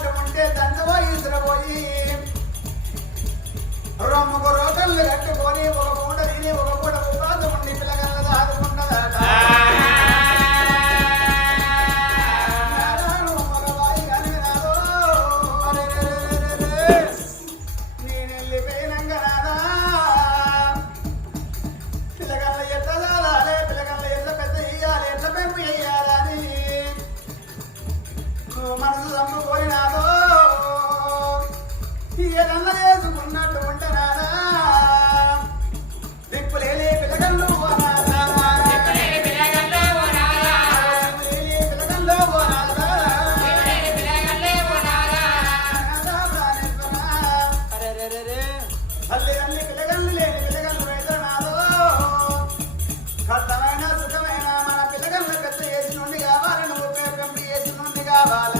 ఉన్నట్టు ఉంటే దండపోయి ఇసురపోయి రొమ్మకు రోకళ్ళు కట్టుకొని ఒక పూట తిని ఒక పూట ఉపాసం ఉండి పిల్లగల్ల దాదుకున్నదట. నేను వెళ్ళిపోయినాక నాదా పిల్లగల్ల ఎట్లా చాలాలి, పిల్లగల్ల ఎట్లా పెద్ద ఇయ్యాలి, ఎట్లా పెంపు వేయాలని నువ్వు మనసు చంపుకొని నాదో ఏదన్నా వేసుకున్నట్టు ఉంటనారా దిక్కులేని పిల్లగల్లో అల్లి అల్లి పిల్లగల్లు లేని పిల్లగల్లు వేదనాలో కష్టమైన సుఖమైన మన పిల్లగల్లు పెద్ద చేసి నుండి కావాలి, నువ్వు పెంపు చేసి నుండి కావాలి.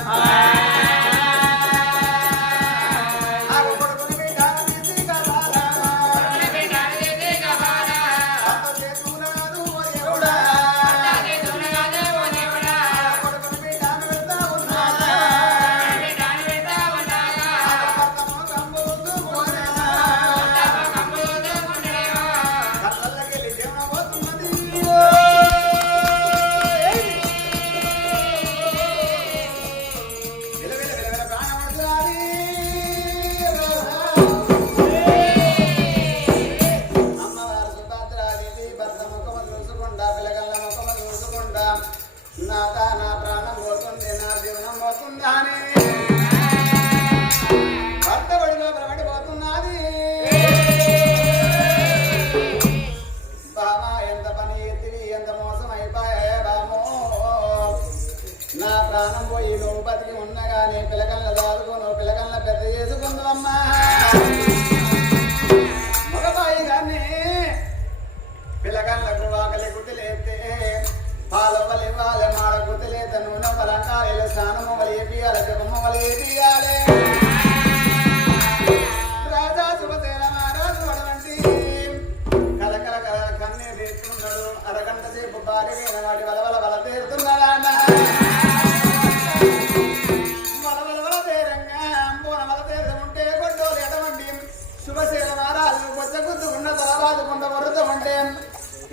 నా ప్రాణం పోతుంది, నా జీవనం పోతుందాని భర్త బడిలో భ్రమడిపోతున్నది. బామా ఎంత పని ఎత్తివి, ఎంత మోసం అయిపోయా బామో, నా ప్రాణం పోయి నువ్వు బతికి ఉన్నగాని పిల్లకల్ల దాదుకోను, పిల్లకల్ల పెద్ద చేసుకుందామమ్మా. మగబాయి గారిని పిల్లకల్లకు వాకలి గుర్తులేస్తే పాలవ్వలి ఇవ్వాలి, మాడ గుర్తులేత నూనె పలంకాయలు స్నానము వలి ఏపియాలి, జపమ్మ వలి ఏపియాలి. రాజా శుభసేన మహారాజు అటువంటి కలకల కల కన్నీరు తీస్తున్నాడు. అరగంట సేపు భార్య వాటి వలవల వల తీరుతున్నాడా వలవల తీరంగా అంబోన వల తీరుతుంటే కొట్టోలు ఎటువంటి శుభసేన మహారాజు కొత్త గుద్దుకున్న తలరాజు కొంత వరుత ఉంటే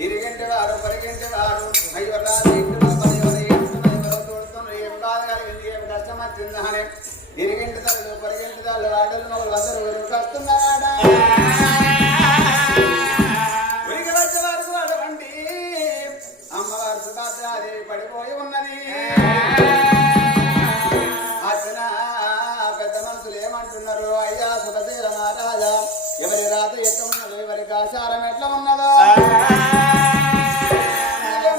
ఇరిగింటి వారు పరిగింటి వారు అయ్యో రాజు ఏం బాధ కలిగింది, ఏం కష్టం వచ్చిందా అని ఇరిగింటి తల్లు పరిగింటి తల్లు ఆటలు మొదలు అందరూ ఊరికి వస్తున్నాడా. ఉరికి వచ్చే వరకు అటువంటి అమ్మవారు సుభద్రాదేవి పడిపోయి ఉన్నది. అచ్చిన పెద్ద మనుషులు ఏమంటున్నారు, అయ్యా సుభద్ర మహారాజా ఎవరి రాత ఎట్లా ఉన్నదో, ఎవరికి ఆచారం ఎట్లా ఉన్నదో,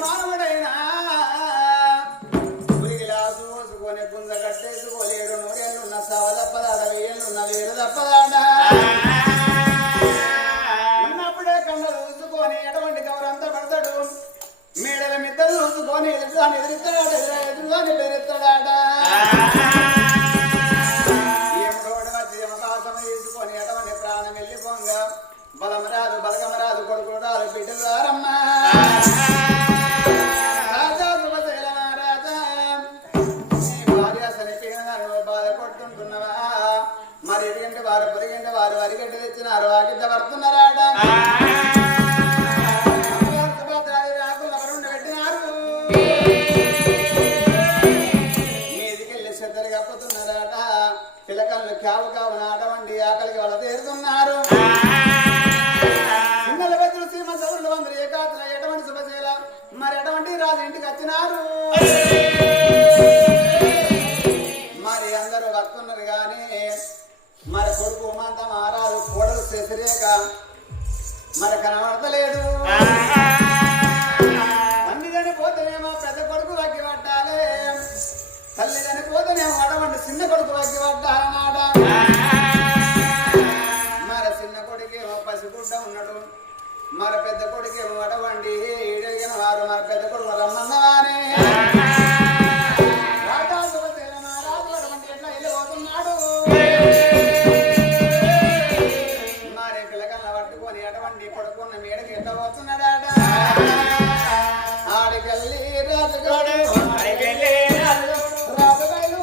మానవుడైనా ఉరిగిలా చూసుకొని గుంజ కట్టేసుకోలేడు. 100 ఏళ్ళున్న సవ తప్పదాడ, 1000 ఏళ్ళున్న వేరు తప్పదాడ. ఉన్నప్పుడే కన్ను చూసుకొని ఎటువంటి కవరంతా పడతాడు, మేడల మిద్దలు చూసుకొని ఎదురుదాన్ని ఎదురిస్తాడు, ఎదురుదాన్ని బెదిరిస్తాడాట. ఏమోడు వచ్చి అవకాశం తీసుకొని ఎటువంటి ప్రాణం వెళ్ళిపోగా బలమరాదు బలగమరాదు కొడుకుడు రాదు బిడ్డలు రారమ్మా. రాజా శుభశైల మహారాజా నీ భార్య చనిపోయిన బాధ కొడుతుంటున్నవా, మరి ఎరిగింటి వారు పొరిగింటి వారు అరిగంటి తెచ్చినారు, వాకింట పడుతున్నారాట. సుభద్రాది రాకుల వరుణ్ణి పెట్టినారు, మీదికెళ్ళి చెద్దరి కప్పుతున్నారాట. పిలకళ్ళు కావు కావు నాటవండి ఆకలికి వాళ్ళ తీరుతున్నారు. ఎటువంటి శుభశీల మరి ఎటువంటి రాజు ఇంటికి వచ్చినారు, మరి అందరూ వస్తున్నారు గాని మరి కొడుకు ఉమంత మహారాజు కోడలు శశిరేఖ మరి కనబడతలేడు. తల్లి చనిపోతేనేమో పెద్ద కొడుకు వగ్గి పట్టాలి, తల్లి చనిపోతేనేమో అటువంటి చిన్న కొడుకు వగ్గి పట్టాలన్నమాట. మరి చిన్న కొడుకేమో పసిగుడ్డ ఉన్నాడు, మరి పెద్ద కొడుకేమో అటువంటి ఈడగిన వారు మరి పెద్ద కొడుకు రమ్మన్నవానే. రాజా శుభశీల మహారాజు అటువంటి ఎట్లా వెళ్ళిపోతున్నాడు, మరి పిల్లకల్ల పట్టుకొని అటువంటి కొడుకున్న మేడకి ఎట్లా పోతున్నాడాట. ఆడికెళ్ళి రాజుగాడు రాజుగాడు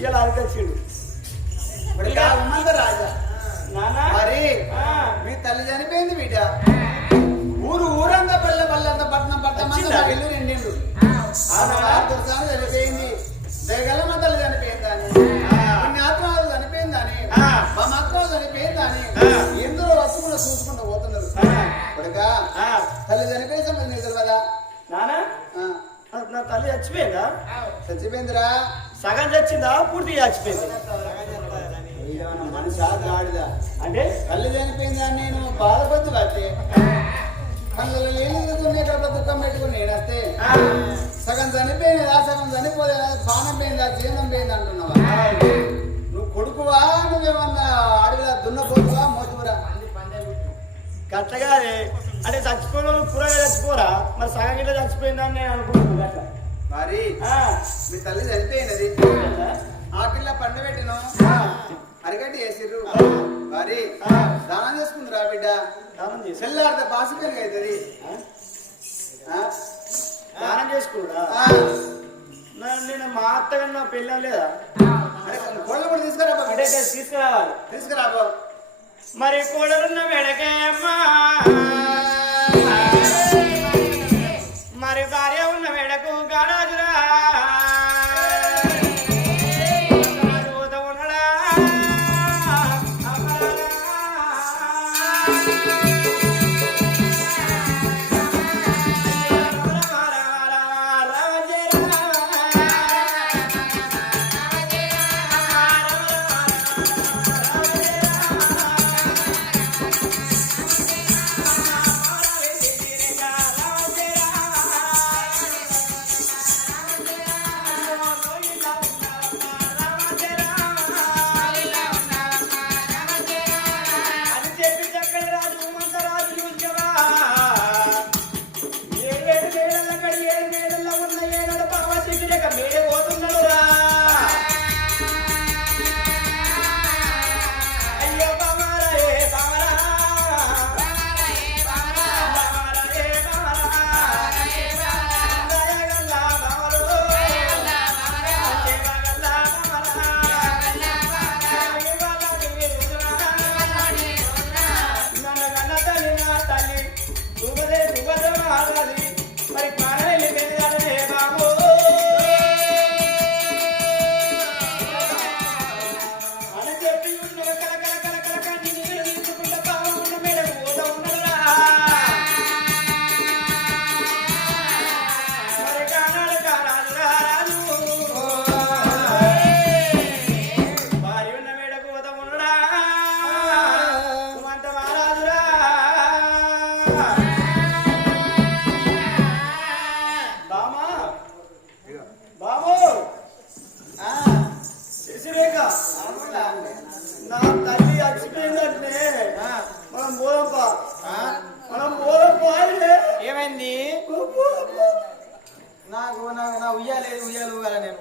ఇలా అరికొచ్చిండు రాజా నానా మరి మీ తల్లి చనిపోయింది బిడ్డ ఊరంతా పల్లె పల్లెంతా పట్టణం పట్టణం ఇల్లు నిండిండు చనిపోయింది దయగల్ల తల్లి చనిపోయిందని కొన్ని ఆత్మాలు చనిపోయిందని మా మాత్రాలు చనిపోయిందని ఎందులో వస్తువులు చూసుకుంటూ పోతున్నారు కొడుక తల్లి చనిపోయిన సంబంధం నీకు కదా నానా నా తల్లి చచ్చిపోయిందా చచ్చిపోయిందిరా సగం చచ్చిందా పూర్తిగా చచ్చిపోయింది మనిషి ఆడిదా అంటే తల్లి చనిపోయిందా నేను బాధపడుతు కట్టే కళ్ళలో లేనిదుకునేటప్పుడు దుఃఖం పెట్టుకుని నేను వస్తే సగం చనిపోయినదా సగం చనిపోలేదా పానం పోయిందా జీవనం పోయిందా అంటున్నావా నువ్వు కొడుకువా నువ్వేమన్నా అడవిలా దున్నపోతువా మోతువురా గట్లగా అంటే చచ్చిపోయిన కూరగా చచ్చిపోరా మరి సగం గిట్ల చచ్చిపోయిందని నేను అనుకుంటున్నాను అట్లా మరి మీ తల్లి చనిపోయినది ఆ పిల్ల పండు పెట్టిన అరిగట్టి వేసిర్రు మరి దానం చేసుకుందిరా బిడ్డ సెల్లార్ద పాసిపోయిన అవుతుంది దానం చేసుకున్నా నేను మా అత్తగా నా పెళ్ళం లేదా కోళ్ళు కూడా తీసుకురా అంటే తీసుకురావాలి తీసుకురాబో మరి కోడలున్న వెడకే అమ్మా మరి భార్య ఉన్న వెడకు గారాజురా ఏమైంది నాకు నా ఉయ్యాలేదు ఉయ్యాలు కదా నేను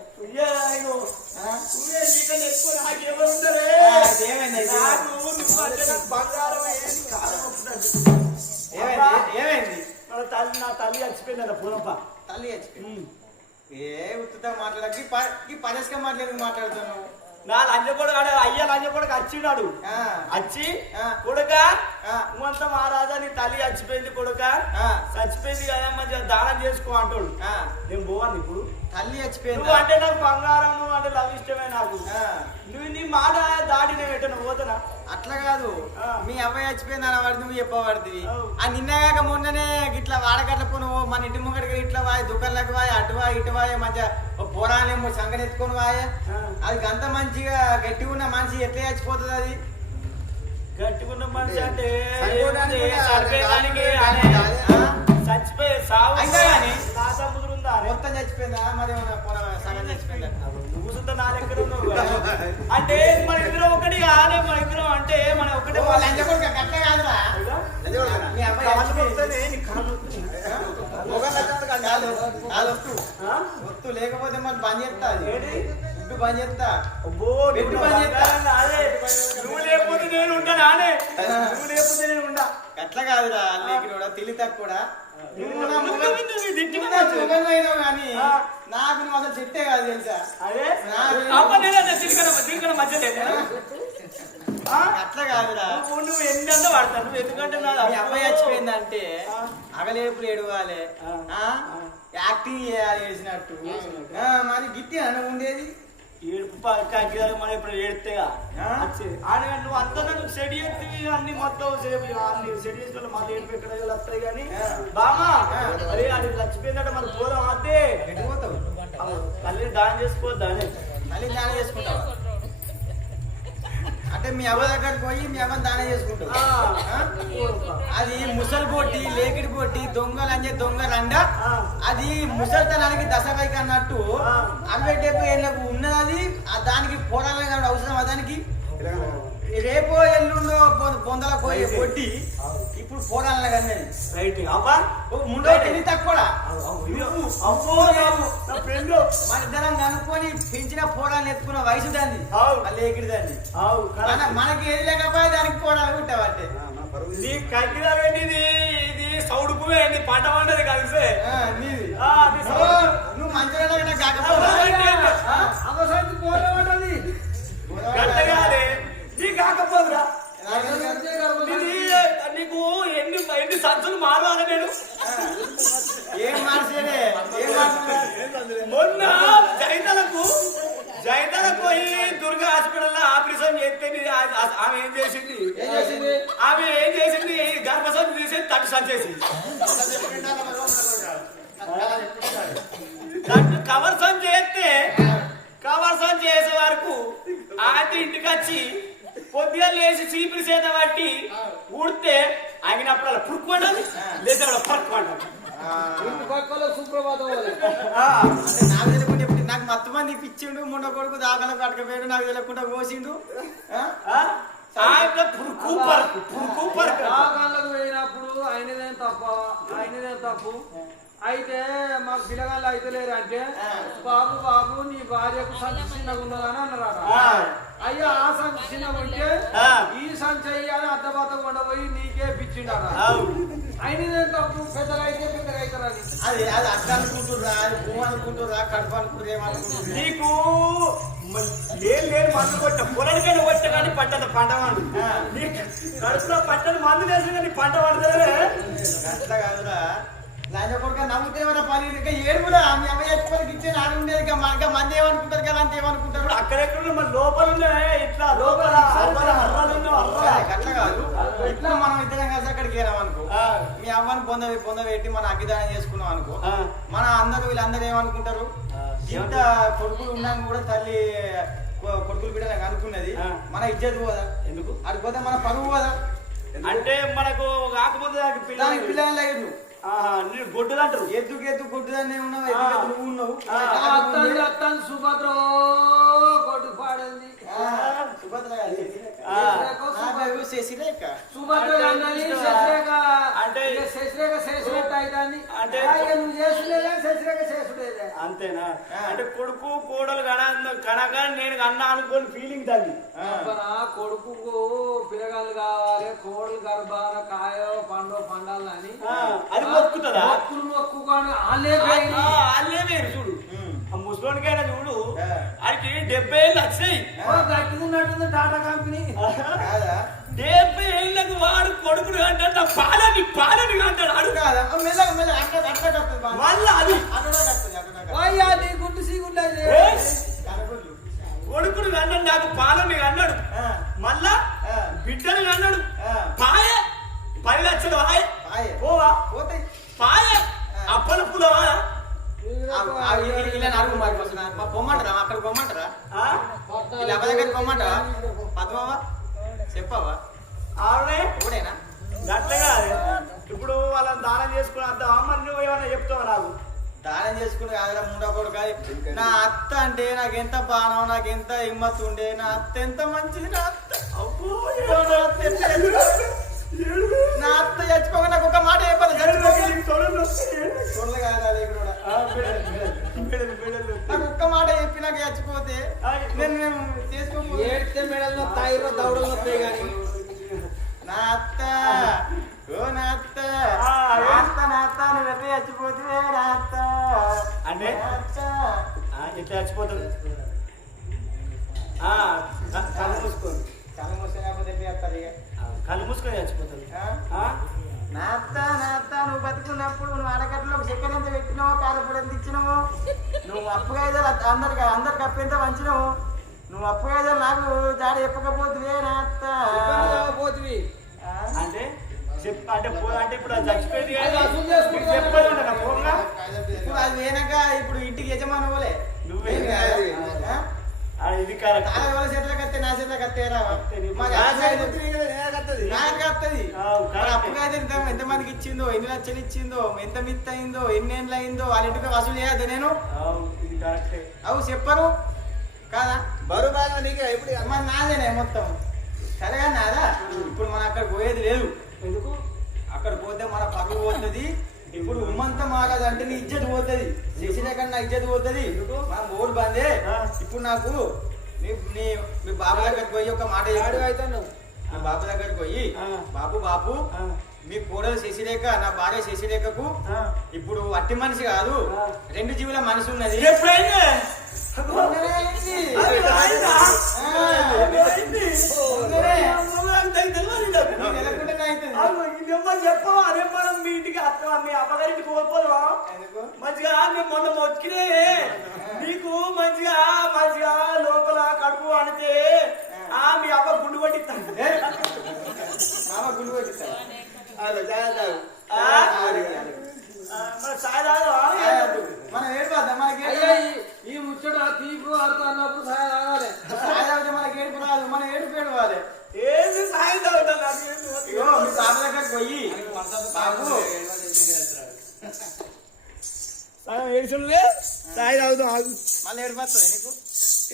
ఏమైంది నా తల్లి చచ్చిపోయింది పూరప్ప తల్లి చచ్చిపోయింది ఏ ఉత్తుగా మాట్లాడకి పరేష్గా మాట్లాడుతాను నా లంజపొడక అయ్యా లంజపొడక వచ్చినాడు వచ్చి కొడుక నువ్వంతా మహారాజా నీ తల్లి చచ్చిపోయింది కొడుక చచ్చిపోయింది కదా మంచిగా దానం చేసుకో అంటాడు నేను పోవాను ఇప్పుడు తల్లి చచ్చిపోయింది నువ్వు అంటే నాకు బంగారం నువ్వు అంటే లవ్ ఇష్టమే నాకు నువ్వు నీ మాట దాడి నేను ఎట్టను పోతున్నా అట్లా కాదు మీ అబ్బాయి చచ్చిపోయింది అని వాడి నువ్వు చెప్పబడుతుంది ఆ నిన్నగాక మొన్ననే ఇట్లా వాడగట్ల పోను మన ఇంటి ముంగడికి ఇట్లా వాయి దుకాణాలకు వాయి అటువా ఇటువాయ మంచిగా పోరాలేమో సంగతి ఎత్తుకొని వాయే అది అంత మంచిగా గట్టిగా ఉన్న మనిషి ఎట్లా చచ్చిపోతుంది అది గట్టిగా ఉన్న మనిషి అంటే చచ్చిపోయి సాగు నా సముద్రం ఉందా మొత్తం చచ్చిపోయిందా మరి సగం చచ్చిపోయిందా నువ్వు సుద్దా నా దగ్గర ఉన్నావు అంటే మన ఇద్దరం ఒకటి కాదే మన ఇద్దరం అంటే మన ఒకటే గట్లే కాదురా మీ అబ్బాయి లేకపోతే మరి బంద్ చేస్తా ఇప్పుడు బంద్ చేస్తా నువ్వు లేకపోతే నేను ఉంటాను ఆనే నువ్వు లేకపోతే నేను ఉంటా అట్లా కాదురా నీకు తెలివి తక్కువ కానీ నాకు నువ్వు అసలు చెట్టే కాదు తెలుసా అదే రేపులు ఏడవాలి యాక్టింగ్ చేయాలి చేసినట్టు మరి గిట్టి అని ఉండేది ఏడుపు కాకిదారు మనం ఇప్పుడు ఏడితేగా నువ్వు అంతా నువ్వు సెడి ఎత్తివి అన్ని మొత్తం అన్ని సెడి చేసిన మళ్ళీ ఏడుపు ఎక్కడ వస్తాయి కానీ బామా అరే అది చచ్చిపోయిందంటే మన పోదాం అంతే పోతావు మళ్ళీ దానం చేసుకోవద్దానే మళ్ళీ దానం చేసుకుంటావా అంటే మీ అవ్వ దగ్గరికి పోయి మీ అవ్వని దానం చేసుకుంటావు అది ముసలి పోటీ లేకిడి పోటీ దొంగలు అంటే దొంగ రండ అది ముసలితనానికి దసరాకి అన్నట్టు అరవై ఉన్నది దానికి పోరాలని అవసరం దానికి రేపో ఎల్లుండో పొందల పోయి కొట్టి ఇప్పుడు పోరాలని కానీ రైట్ అబ్బా ముందు ఎన్ని తక్కువ ఫ్రెండ్ మన ఇద్దరం కనుక్కొని పెంచిన పోరాలను ఎత్తుకున్న వయసు దాన్ని లేకిడి దాన్ని మనకి ఏది లేకపోతే దానికి పోరాలు ఉంటావంటే నీ కక్కిదారేంటి ఇది సౌడుకు ఏంటి పంట పండది కలిసే నువ్వు మంచిగా గట్టగానే నీ కాకపోదురా నీకు ఎన్ని సంచులు మారాలి నేను ఏం మార్చేదే మొన్న జైతలకు పోయి దుర్గా హాస్పిటల్లో ఆపరేషన్ చేస్తే ఆమె ఏం చేసింది గర్భసంచి తీసి తట్టు సంచేసి కవర్ సంచి చేసే వరకు ఆంటీ ఇంటికి వచ్చి పొద్దుగా లేచి చీపిరి చేత పట్టి ఊడితే ఆగినప్పుడు అలా పురుక్కు పడ్డది లేదా పరుక్కు పడ్డది నాకు తెలియకుండా నాకు మొత్తం మంది ఇప్పించిండు మొన్న కొడుకు దాఖలు కట్టకపోయాడు నాకు తెలియకుండా కోసిండు దాఖలకు పోయినప్పుడు ఆయనదేం తప్పు అయితే మాకు పిల్లగాళ్ళు అయితే లేరు అంటే బాబు నీ భార్యకు సంచి చిన్నగా ఉన్నదని అన్నారట అయ్యా ఆ సంచి చిన్నగా ఉంటే ఈ సంచి అయ్యాని అద్దబాత కొండపోయి నీకే పిచ్చిండట ఆయనదేం తప్పు పెద్దగా అవుతారని అది అర్థం అనుకుంటుర్రా అది భూమి అనుకుంటుర్రా కడుపు అనుకుంటారు ఏమనుకుంటున్నారు నీకు లేని మందు కొట్ట పొలనికైనా కొట్ట కానీ పంట వండు కడుపులో పట్టని మందు వేసి కానీ పంట వండుతుంది అట్లా కాదురా లాంజ కొడుక నమ్మితే ఏమైనా పని ఇంకా ఏడుగురా మీ అమ్మ ఎక్కువకి ఇచ్చే నాడు ఉండేది ఇంకా మంది ఏమనుకుంటారు కదా అంత ఏమనుకుంటారు అక్కడెక్కడ మన లోపల ఇట్లా లోపల అట్లా కాదు ఇట్లా మనం ఇద్దరం కలిసి అక్కడికి వెళ్ళామనుకో మీ అవ్వని పొంద పెట్టి మన అగ్గిదానం చేసుకున్నాం అనుకో మన వీళ్ళందరూ ఏమనుకుంటారు ఇంత కొడుకులు ఉన్నాక కూడా తల్లి కొడుకులు బిడ్డ అనుకున్నది మన ఇజ్జత్ పోదా ఎందుకు అది పోతే మన పరువు పోదా అంటే మనకు కాకపోతే పిల్లలు లేదు గొడ్డులు అంటారు ఎద్దు గొడ్డుదాన్ని ఉన్నావు నువ్వు ఉన్నావు అత్తాను సుభద్ర గొడ్డు పాడింది సుభద్ర సుభద్ర అంటే శశిరేఖ చేసినట్టు అయితే అంటే నువ్వు చేసులేదా శశిరేఖ చేసుడేదే అంతేనా అంటే కొడుకు కోడలు కనక నేను అన్నా అనుకోని ఫీలింగ్ తల్లి కొడుకు పిల్లగాళ్ళు కావాలి కోడలు గర్భాన కాయో పండో పండాలని అది మొక్కుతుందా మొక్కుకొని వాళ్ళే వేరు చూడు ఆ ముసలోనికైనా చూడు అది 70 ఏళ్ళు వచ్చినాయి గట్టిగున్నట్టుంది టాటా కంపెనీ 70 ఏళ్ళకు వాడు కొడుకుడు అంటాడు నా పాలని అంటాడు అడుగు కాదా మళ్ళా అది గుడ్డు సీగుండా కొడుకుడు అన్నాడు నాకు పాలని అన్నాడు మళ్ళా బిడ్డని అన్నాడు పాయ 10 లక్షలు పోవా పోతాయి పాయ అప్పల పులవా పొమ్మంటారా అక్కడ పొమ్మంటారా వీళ్ళ అబ్బ దగ్గర పొమ్మంటారా పద్మవా చెప్పవా ఆవిడే ఇప్పుడేనా గట్లగా ఇప్పుడు వాళ్ళని దానం చేసుకుని అద్దామా మరి నువ్వు ఏమన్నా చెప్తావా నాకు దానం చేసుకుని కాదురా ముండకూడదు కాదు నా అత్త అంటే నాకు ఎంత బాణం నాకు ఎంత హిమ్మత్ ఉండే నా అత్త ఎంత మంచిది నా అత్త చచ్చిపోక నాకు ఒక మాట చెప్పాలి నాకు ఒక్క మాట చెప్పి నాకు చచ్చిపోతే నేను చేసుకో ఏడితే మెడల్లో తాయిలో దౌడలు వస్తాయి కానీ నా అత్త నా అత్త నువ్వు ఎట్లా చచ్చిపోతే నా అత్త అంటే ఎట్లా చచ్చిపోతుంది కళ్ళు మూసుకొని కళ్ళు మూసుకోకపోతే కళ్ళు మూసుకొని చచ్చిపోతుంది నా అత్త నువ్వు బతుకున్నప్పుడు అప్పుగా అందరికి అప్పేంత మంచినావు. నువ్వు అప్పుగా నాకు జాడ చెప్పకపోతే నా అత్త పోతివి అంటే అంటే ఇప్పుడు అది చచ్చిపోయింది కదా, నీకు చెప్పాలి ఉంటా పోగా. ఇప్పుడు అది వేనక ఇప్పుడు ఇంటికి యజమాని పోలే నువ్వే ఇది కరెక్ట్. చేతులకు వస్తే నా చేతులకు వస్తేరా నాకు వస్తుంది. అప్పుగా ఎంతమందికి ఇచ్చిందో, ఎన్ని లక్షలు ఇచ్చిందో, ఎంత మిత్ అయిందో, ఎన్ని ఏళ్ళు అయిందో వాళ్ళ ఇంటికి వసూలు చేయద్దు నేను. ఇది కరెక్టే. అవు చెప్పరు కాదా బరువు బాగా నీకే ఇప్పుడు మరి నాదేనే మొత్తం సరేగా నాదా. ఇప్పుడు మనం అక్కడ పోయేది లేదు. ఎందుకు అక్కడ పోతే మన పరువు పోతుంది. ఇప్పుడు ఉమ్మంతా మారాదు అంటే నీ ఇజ్జత్ పోతుంది, చేసిన కన్నా ఇజ్జత్ పోతుంది. మన ఓడి బందే. ఇప్పుడు నాకు మీ బాబు దగ్గరికి పోయి ఒక మాట అవుతాను. మీ బాబు దగ్గరికి పోయి బాబు మీ కోడలు శశిరేఖ, నా భార్య శశిరేఖకు ఇప్పుడు అట్టి మనిషి కాదు, రెండు జీవుల మనసు ఉన్నది. ఎప్పుడైంది చెప్పవా? అదే మనం మీ ఇంటికి మీ అమ్మగారింటికి కోల్పోదా మంచిగా మేము మొన్న మొక్కినే నీకు మంచిగా లోపల కడుపు అనితే మీ అమ్మ గుండు కొట్టిస్తాను. గుండు కొట్టిస్తాను సాయి రాదా మనం ఏడుపోద్దాం. మనకి ఈ ముచ్చట తీపు ఆడుతా అన్నప్పుడు సాయం తాగాలి. సాయి మనకి ఏడుపు రాదు, మనం ఏడుపు ఏడవాలి. ఏంది సాయం తాగుతాను. ఇగో మీ బాబు దగ్గరికి పోయి బాబు సాయం ఏడుచుండే సాయి తాగుతాం. మళ్ళీ ఏడిపోతుంది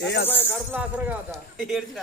నీకు కడుపులో ఆసరా కాదా ఏడ్చిన